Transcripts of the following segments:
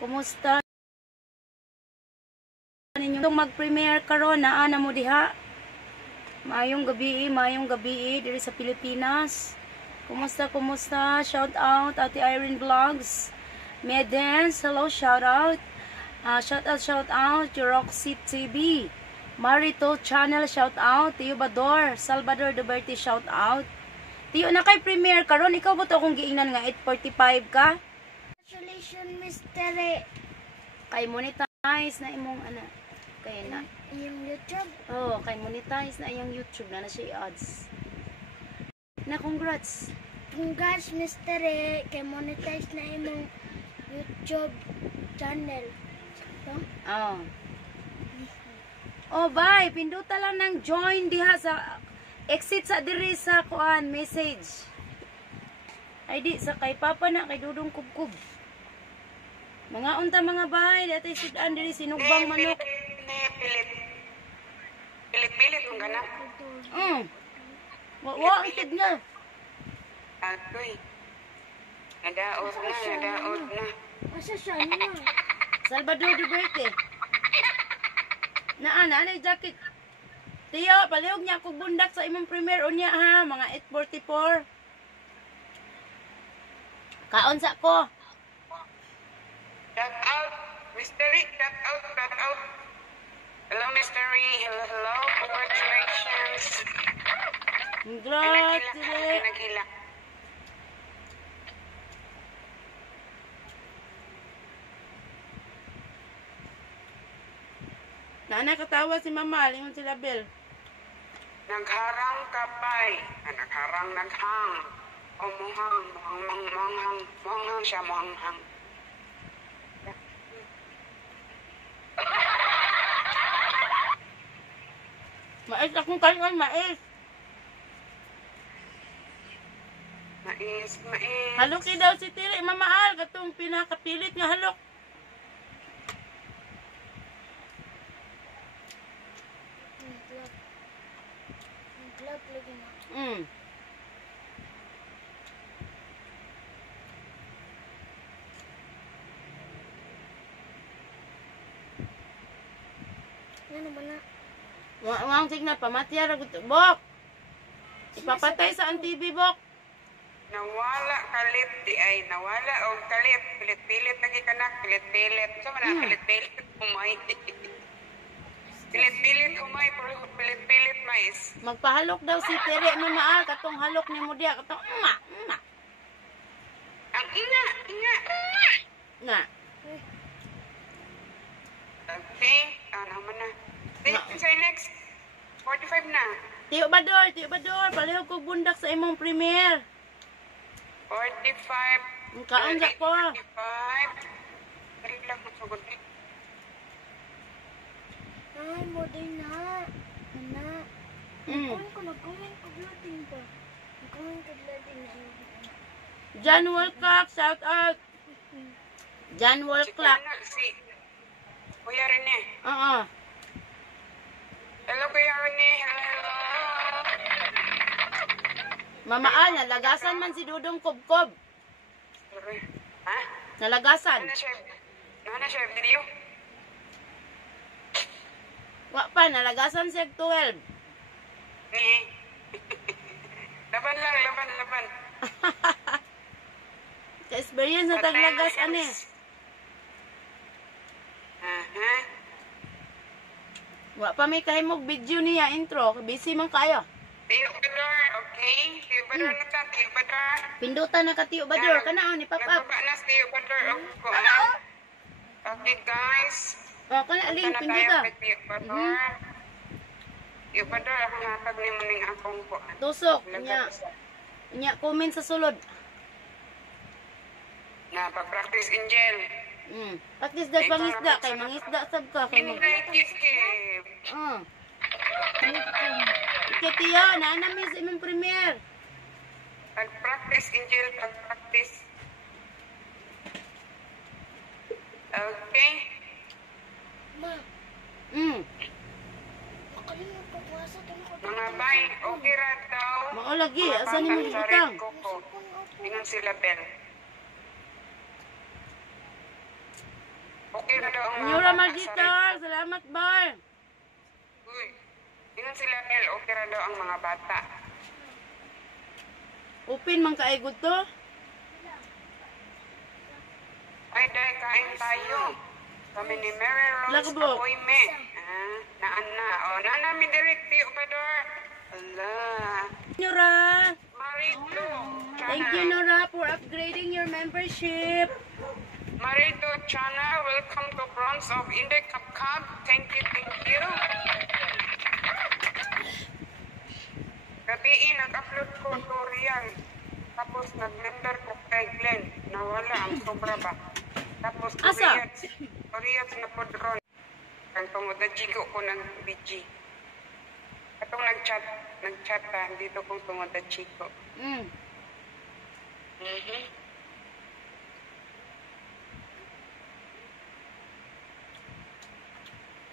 Kumusta ninyo mag-premiere karon naa na mo diha? Maayong gabi diri sa Pilipinas. Kumusta? Shout out Ate Irene Vlogs. Medens, hello, shout out. Shout out to Roxy TV. Marito Channel, shout out. Tiyo Bador, Salvador Duberte, shout out. Tiyo na kay premiere karon, ikaw ba to kung giingnan nga 8:45 ka? Congratulations, Mr. Kay monetize na imong ana. Kay na Yung YouTube. oh, kay monetize na iyang YouTube na siya ads. Na congrats. Congrats, Mr. Kay monetize na imong YouTube channel. So, Oh, bye. Pinduta lang ng join diha sa exit sa diri sa kuan message. Ay di sa kay Papa na kay Dudong Kubkub. Mga unta mga bahay dati sudan diri sinugbang manok. Pilit kung gana. Wa ang tig na. Agoy. Nadaot na. asa siya na? Salvador Duberte. Naa jacket. Tiyo, palihog niya ako bundak sa imong premiere unya ha, mga 8:44. Kaon sa ko. Shout out, Mystery. Shout out. Hello, Mystery. Hello. Congratulations. Congrats. Nagila. Nana katawa si Mama, lingon sila Bel. Nagharang kapay. Naghang. O muhang siya, muhang. Mais akong kalingan, mais. Mais. Haluki daw si Tiri, Mamaal, katong pinakapilit nga halok. Vlog lagi na. Ano ba na? Wang signal, pamatya ragot. Bok! Ipapatay sa TV, Bok. Nawala kalit di ay nawala og kalit pilit lagi kanak pilit so man pilit umay pilit mais Magpahalok daw si Tiri, Mamaal, katong halok ni mo diya, katong ang inga na. okay naman na say next 45 na Tiyo Bador, palihog ko bundak sa imong premiere. 45 Ang kaon sa ko. 45 dali lang masugod Ay, mo din na. Ana. Nag-comment ko blooding pa. Nag-comment ko blooding na. John Wolcock, shout out. John Wolcock. si Kuya Rene Oo. hello Kuya Rene hello Mamaal, nalagasan man si Dudong Kubkob. ha? Nalagasan. Nana siya video? Wa pa, nalagasan siya 12. Laban. Sa experience na taglagas, ane. Wa pa may kahimog video niya, intro. Busy man kayo. Tiyo Bador, okay? Tiyo Bador na ta, Tiyo Bador. Pindutan na ka Tiyo Bador, kanao ni pop up. Nagpapa na si Tiyo Bador. Okay guys. O, kana link, Punta na tayo pinduta. kay Tiyo Bador. Tiyo Bador, ako natag ni mo ning akong ko. Tusok, nya comment sa sulod. Na, pag-practice in jail. Practice daw pangisda, kay mangisda sab ka. Kay mag... Skip. Ike Tiyo, naanami sa imong premiere. Pag-practice in jail, pag-practice. Okay. Ma, makalim mo pagwasa. Mga bay, okay ra daw. Mao lagi, asa ni mo utang? Ingon sila Bel. daw ang mga Nyura bata Maldita, sa red. salamat bar. Uy, ingon sila Nel, okay ra daw ang mga bata. Upin man kaigod to. Ay, dahil kain tayo. Kami ni Mary Rose Lakbo. Apoyme. Naan na. O, naan namin direct, Tio Pedor. Allah. Nyura. Marito. Thank you, Nora, for upgrading your membership. Marito Chana, welcome to Bronze of India Cup Cup. Thank you, thank you. Gabi, nag-upload ko tutorial. Tapos nag-member ko kay Glenn. Nawala ang sobra ba. Tapos Asa? Koreats na po drone. Ang tumudajigo ko ng BG. Katong nag-chat dito kong tumudajigo. Mm.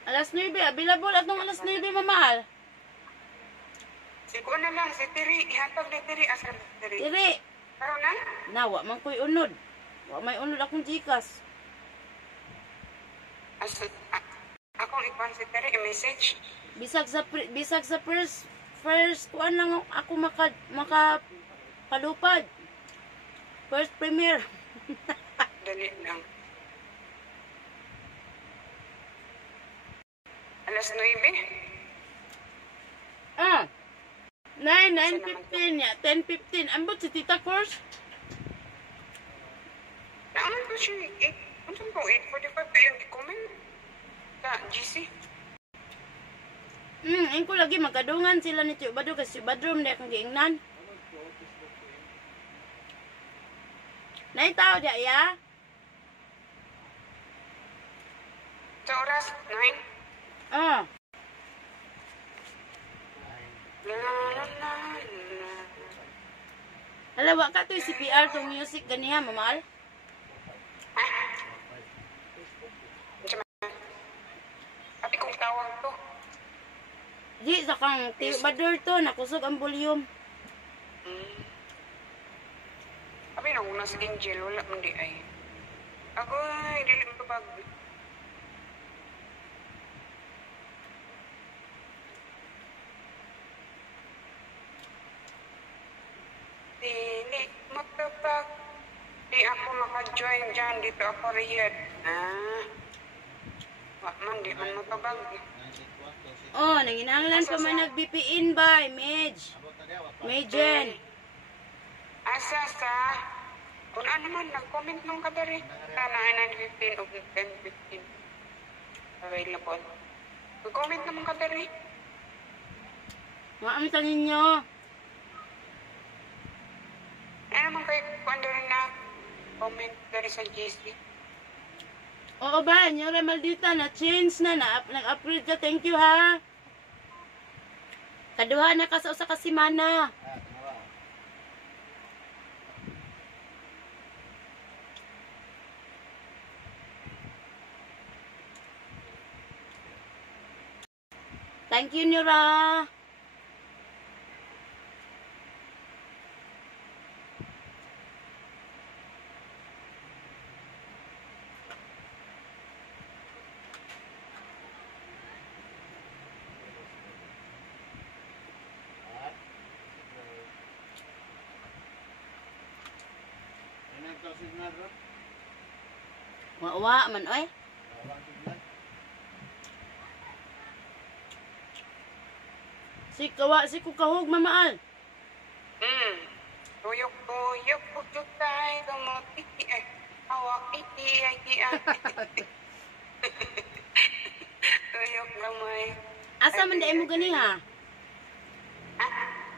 Alas 9, available atong alas 9, mamahal. Sigo na lang, si Tiri. Ihatag ni Tiri. Asa ni Tiri? Diri. Karoon na? Nawa man ko'y unod. Wa may unod akong Gcash. Akong ikuan si Tiri, i-message. Bisag sa first kuan lang ako maka palupad. First premiere. Dali lang. Alas 9. Ah. 9:15 ya, 10:15. Ambot si Tita first. Naaman ko siya 8. Ano po 8:45 kayo i-comment? Sa GC. Ko lagi magkadungan sila ni Tio Badro kasi bedroom na akong giingnan. Naitaw dia ya. Sa oras 9. Ah. La la la la. Hala, wa ka to CPR to music ganiha, mamal. Sabi kong tawag to. Di sa kang Tio Badro to nakusog ang volume. Sabi na una sa Angel, wala man di ay. Ako ay, dili mo pag... Dili mo pag... Di ako maka-join dyan, dito ako riyad. Wak man, di man mo pabag. Oh, nanginanglan pa man nag-BPN ba, Medj. Medjen. Asa sa... Kung ano man, nag-comment nung kadari. Sana 9:15 o 10:15. Available. Nag-comment naman kadari. Maam sa ninyo. Ano naman kayo kung na comment dari sa GC? Oo ba, Nyora Maldita, na-change na, nag-upgrade ka, thank you ha. Kaduha na ka sa usa ka semana. Thank you, Nyora. Wa man oy. Si ko kahog mamaal. Tuyok, pututay, gamotiki, ay, awak, iti, ay, tuyok gamay. Asa man dai mo gani ha?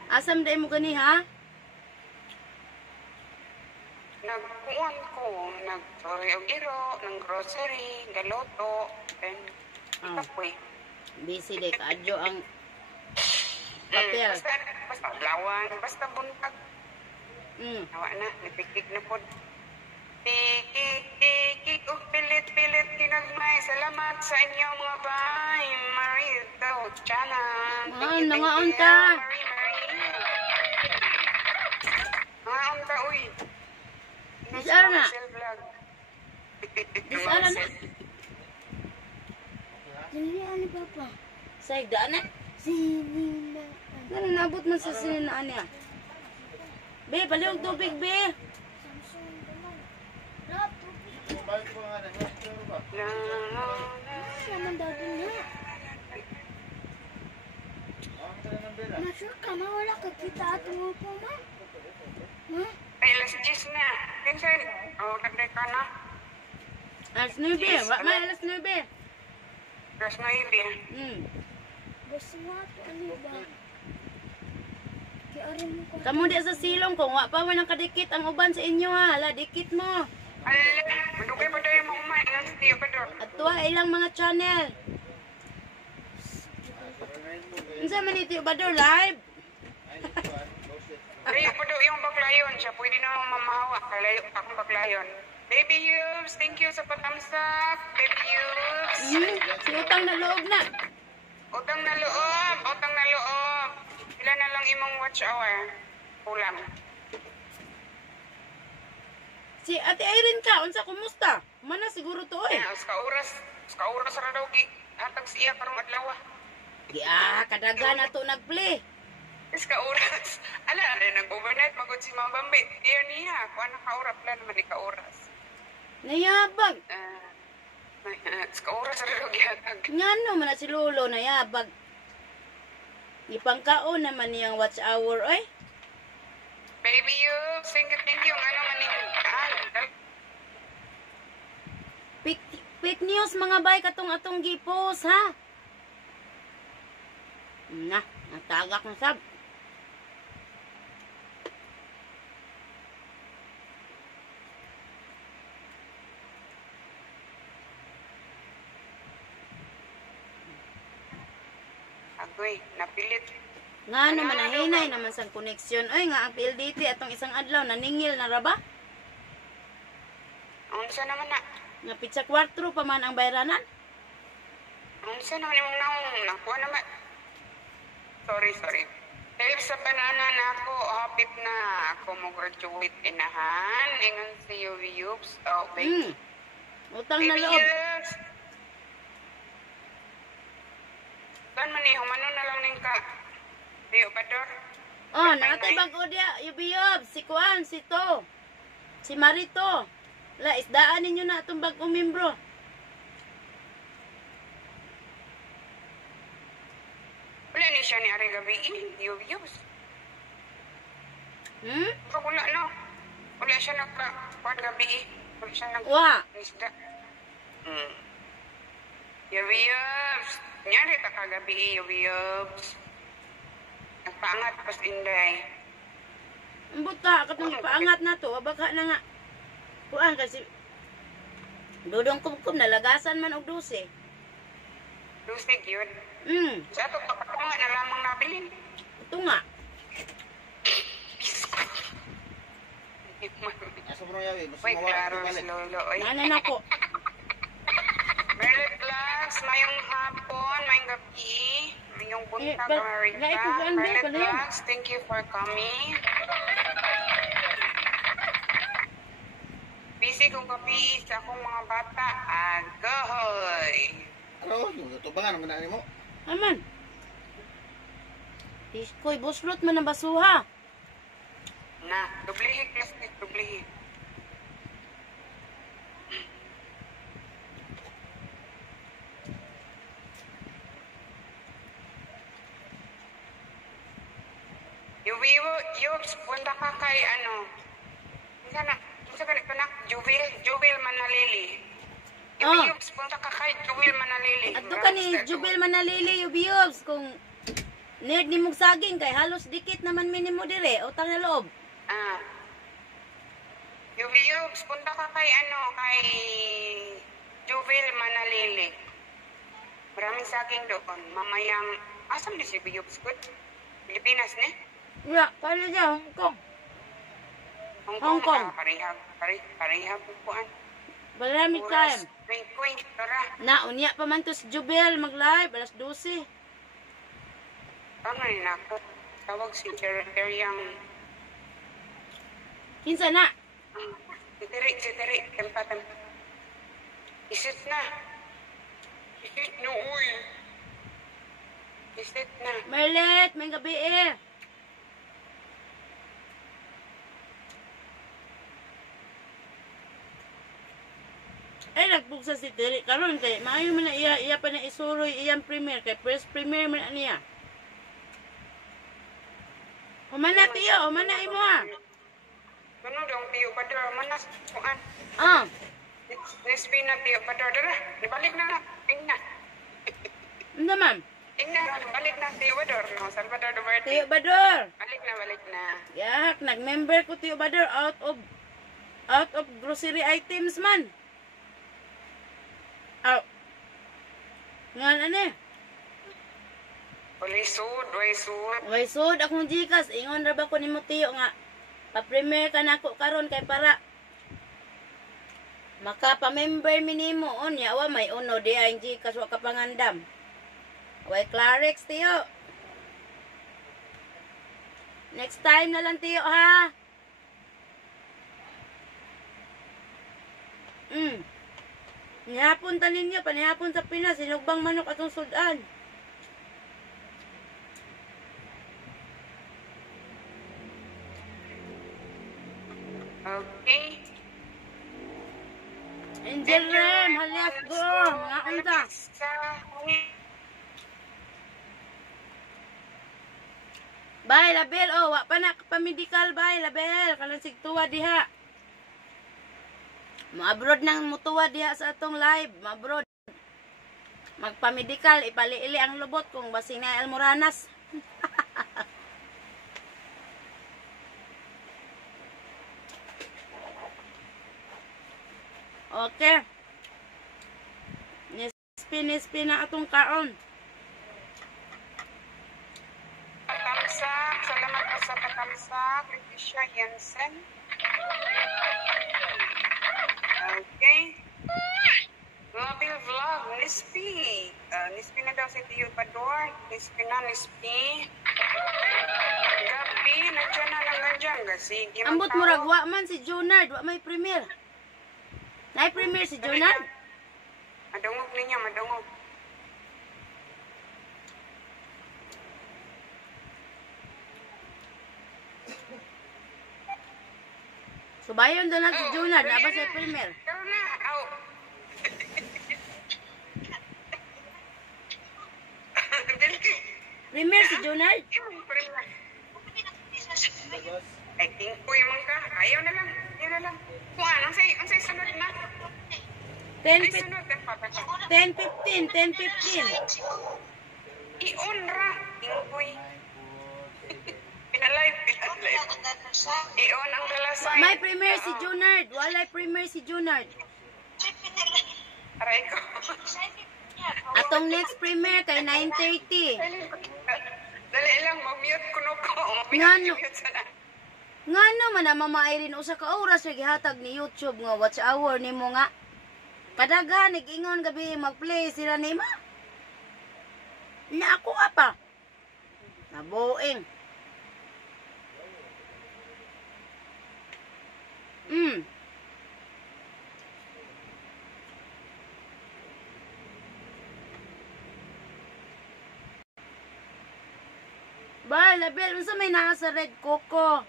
Asa man dai mo gani ha? Nagkuhan ko, nag-sorry og iro, ng grocery, galoto, then, itapoy. Busy day kaadyo ang papel. Basta lawan, basta buntag. Nawa na, napikik na po. Tikik, pilit, kinagmay. Salamat sa inyo mga bay. Marito, Chana. Nangaon ka. Nangaon ka, uy. Bisara na. Marcel Vlog. Bisara na. Hindi, ano papa? Sa higdaan na. Sinina. Nabot man sa sininaan niya. Be, baliwag tubig, be. Samsung naman. Laptop. Naman dati nga. Masure ka, ma? Wala ka kita at upo, ma? Ma? Ay, alas 10 na. Pinsan, nagday ka na. Alas 9, wa ma alas 9. Alas 9. Gusto mo ito, ano ba? Kaya rin mo ko. Kamu di sa silong kung wa pa man kadikit ang uban sa inyo ha. Hala, dikit mo. Ala, madugay pa tayo mo kumain ng stiyo pa doon. At tuwa ilang mga channel. Unsa man ito ba do live? Layo pa doon yung baklayon siya. Pwede na mamahawa. Layo pa akong baklayon. Baby Yubes, thank you sa patamsak. Baby Yubes. Si utang na loob na. Utang na loob. Utang na loob. Ilan na lang imong watch hour? Kulang. Si Ate Irene ka, unsa kumusta? Mana siguro to eh. Ska oras ra daw gi. Hatag siya karong adlaw. Di kadaga na to nagplay. Ska oras. Ala, nag-overnight magod si Mama Bambi. Diyan niya, kuha na ka-oras plan naman ni ka-oras. Nayabag. Ska oras ra daw gihatag. Ngano man na si Lolo nayabag. Ipangkaon naman niyang watch hour oy. Baby you, thank you. Ano man ninyo? Fake news mga bay katong atong gipos ha. Na, natagak na sab. Agoy, napilit. Nga naman nahinay naman sa koneksyon. Oy nga ang PLDT atong isang adlaw naningil na ra ba? Unsa naman na? Nga pitsa 4 pa man ang bayranan. Unsa naman imong naong nakuha naman? Sorry. Dahil sa bananan ako, hapit na ako mag-graduate inahan. Ingon si Yubes. Oh, baby. Utang na loob. Yubes. Saan man humano na lang ning ka? Diyo ba, Dor? Oh, nakatay bago dia, Yubiyob, si Kuan, si To, si Marito. La, isdaan ninyo na itong bagong membro. Wala ni siya ni Ari Gabi, Yubes. Pero wala, no? Wala siya nagka-kuan gabi, wala siya nag-isda. Yubes. Nyari ta kagabi, Yubes. Nagpaangat pas inday. Buta, katong paangat na to, baka na nga. Kuan kasi, dudong kumkum, nalagasan man og 12. Lusig yun. Sa ato, nga na lamang nabilin. Ito nga. Uy, klaro si Lolo. Nanan ako. Merry Vlogs, mayong hapon, mayong gabi, mayong buntag, Marita. Merry Vlogs, thank you for coming. Busy kong gabi sa akong mga bata. Agahoy! Ano? Tubangan naman na mo? Aman. Iskoy, buslot man ang basuha. Na, dublihi, plastic, dublihi. Yubes, punta ka kay ano? Isa ka na, Jubil Manalili. Yubes, punta ka kay Jubil Manalili. At ka ni Jubil Manalili, Yubiyobs, kung need ni mong saging, kay halos dikit naman minimo dire, utang na loob. Yubiyobs, punta ka kay kay Jubil Manalili. Maraming saging doon. Mamayang, asam ni si Yubiyobs good? Pilipinas, ne? Ya, kaya niya, Hong Kong. Hong Kong. Parihab puan. Marami time. Queen, tara. Na, unya pa man to si Jubel mag-live, alas 12. Tama rin ako. Tawag si Teriyang. Kinsa na? Si Teri. Tempa. Isit na. No, uy. Islit na. Merlet, may gabi eh. Ay, nagpugsa si Tiri. Karon kay, maayo man na iya pa na isuroy iyang premier. Kay first premier man na niya. Humana tiyo, humana imo ha. Ano dong tiyo pa dito? Manas kuan. Ah, Nispi na tiyo pa dito. Dara, nibalik na. Tingnan. ano ma'am? Tingnan, balik na tiyo pa dito. No, Salvador Duarte. Tiyo Bador. Balik na. Yak, nag-member ko Tiyo Bador out of grocery items man. Aw. Ngan ano eh? Walay sud. Way sud akong Gcash, ingon ra ba ko nimo Tiyo nga pa-premier ka nako karon kay para maka-member mi nimo unya wa may uno di ang Gcash wa ka pangandam. Way Clarex Tiyo. Next time na lang Tiyo ha. Nihapon ta ninyo, panihapon sa Pinas, sinugbang manok atong sudan. Okay. Angel Rem, halas go, mga unta. Bye, Label, oh, wa pa na pa-medical, bye, Label, kalang sigtuwa diha. Ma-abroad nang mutuwa diha sa atong live, ma-abroad. Magpa-medical, ipali-ili ang lubot kung basing na Almoranas. Okay. Nispi na atong kaon. Patamsak, salamat po sa patamsak. Leticia Jensen. Okay. Global Vlog, Nispi. Nispi na daw si Tiyo Pador. Nispi. Gabi, nandiyan na lang dyan. Sige, Ambot murag wa man si Junard, wa may premier. Nay premier si Junard. Madungog ninyo, madungog. Subayon doon na si Junard, na ba sa premier? Pero na, aw. Premier si Junard? Ay, tingkoy man ka. Ayaw na lang. Kung anong say sunod na. 10, Ay, sunod na pa. 10:15. I-on-ra. Tingkoy. Pinalive. I-on ang dalasay. May premier si Junard, walay premier si Junard. Aray ko. Atong next premier kay 9:30. Dali lang, mag-mute ko no ko. Ngano? Mute sana. Ngano man na mamairin usa ka oras sa gihatag ni YouTube nga watch hour nimo nga. Kadaghan nag-ingon gabi mag-play sila nima. Na ako apa? Nabuing. Ba, Label, unsa may naa sa red coco?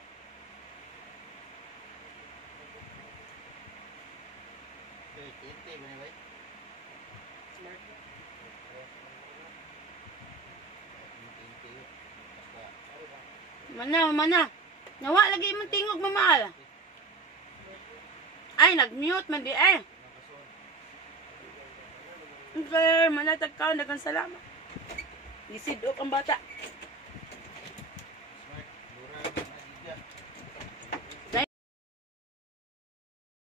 Mana. Nawa lagi imong tingog mamahal. Ay, nag-mute man di ay. Okay, manatag ka, dagang salamat. Isidok ang bata.